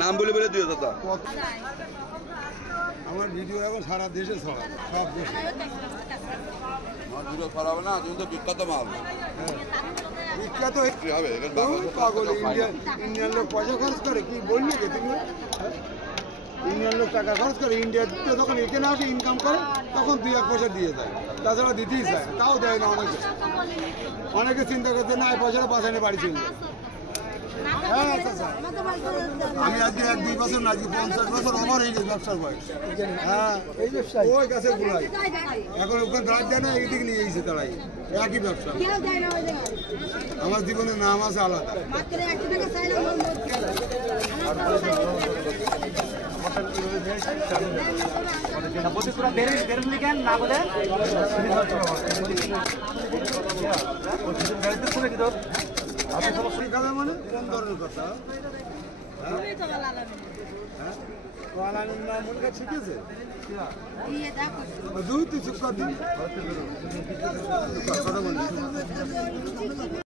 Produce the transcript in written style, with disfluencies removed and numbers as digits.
নাম বলে বলে দিও দাদা। আমার ভিডিও এখন সারা দেশে ছড়ায়, সব দেশে। ভিডিও ছড়াবে না, তুমি তো বিখ্যাত মাল। বিখ্যাত কি হবে? পাগল ইন্ডিয়ান লোক পয়সা খরচ করে, কি বললি কি তুমি? ইন্ডিয়ান লোক টাকা খরচ করে, ইন্ডিয়াতে যখন এখানে আসে ইনকাম করে তখন 2-1 পয়সা দিয়ে দেয়, তাছাড়া দিতেই চায়, তাও দেয় না। অনেকে চিন্তা করতে না এই পয়সাটা বাঁচানো বাড়ি চলবে। হ্যাঁ আচ্ছা, আমি আজকে 1-2 বছর না, আজকে 50 বছর আমার এই ব্যবসার বয়স। হ্যাঁ এই ব্যবসা ওই গাছের গুড়াই এখন ওখানে দাঁড়ায় দেয় না, এইদিকে নিয়ে এসেছে দাঁড়াই, একই ব্যবসা। আমার জীবনের নাম আছে আলাদা। মানে কোন ধরনের কথা? মনে কাছে শিখেছে তুই চুপ কর দিন।